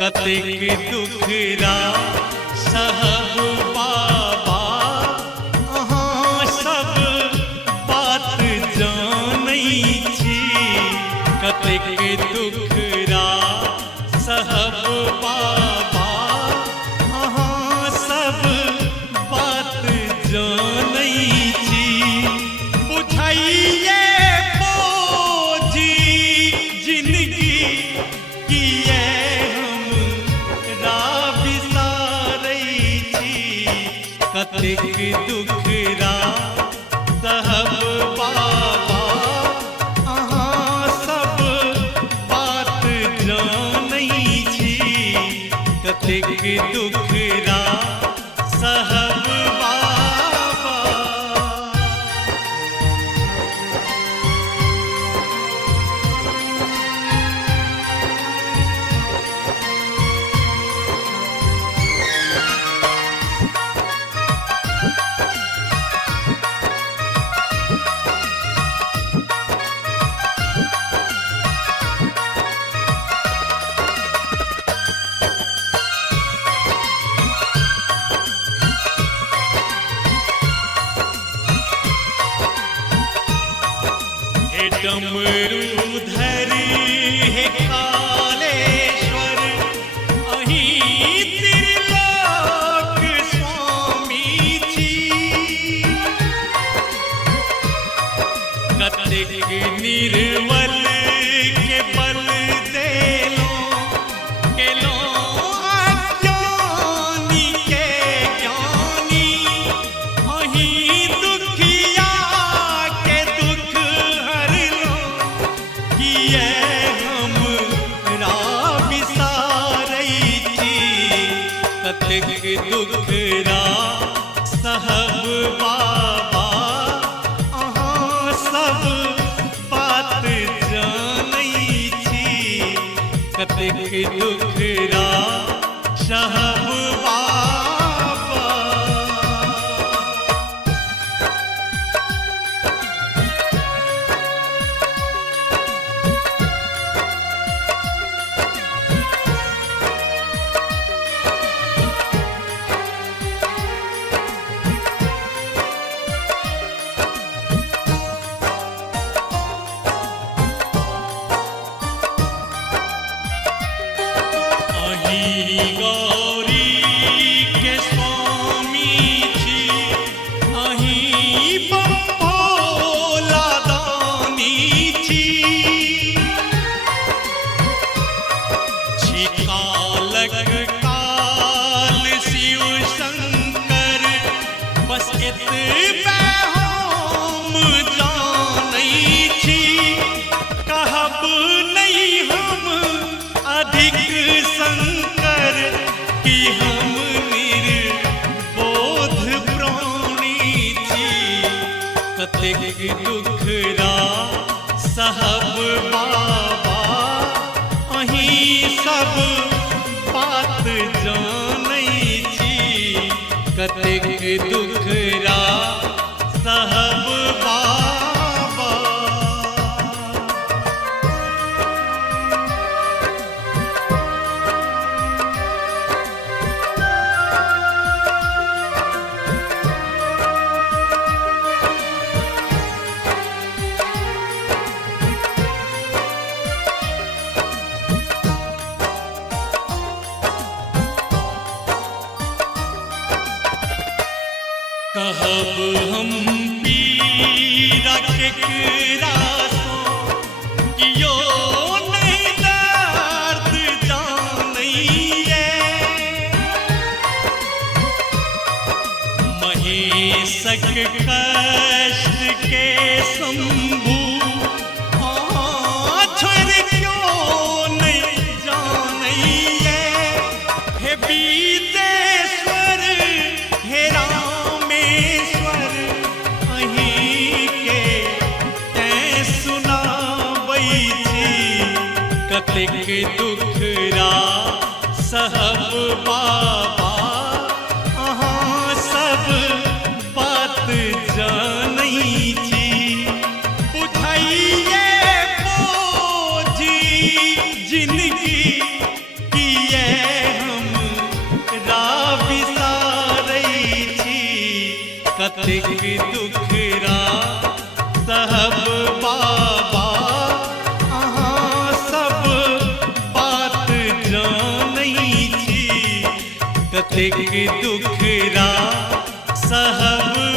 कतेक दुखरा सहब बाबा अहाँ सब बात जानै छी। कतेक दुखरा सहब बाबा अहाँ सब बात जानै छी। बुझाइए बोझी जिंदगी किए कतेक दुखरा सहब बाबा अहाँ सब बात जानै छी। कतेक दुखरा सहब बाबा। डमरूधर हे कालेश्वर अहीं त्रिलोक स्वामी छी। कतेक निर्बल के बल देलो केलो अज्ञानी के ज्ञानी। अहीं दुखिया के दुख हरलो किए हमरा बिसारै छी। कतेक दुखरा सहब बाबा अहाँ सब बात जानै छी। कतेक दुखरा सहब बाबा। गौरी के स्वामी छी अहीं भोला दानी छी। कालक काल शिव शंकर बस एतबे हम जानै छी। कहब नहीं हम अधिक शंकर कि हम निर्बोध प्राणी छी। कतेक दुखरा सहब बाबा अहीं सब बात जानै छी। कतेक दुखरा सहब बाबा। कहब हम पीरा केकरा सो कियो नहीं दर्द जानैए। महेशक कष्ट के शंभु छोड़ क्यों नहीं जानैए। हे विदेश्वर हे रामेश्वर अहीं के तैं सुनाबै छी। कतेक दुखरा सहब बाबा अहाँ सब बात जानै छी। बुझाइए बोझी जिंदगी किए कतेक दुखरा सहब बाबा अहाँ सब बात जानै छी कतेक दुखरा सहब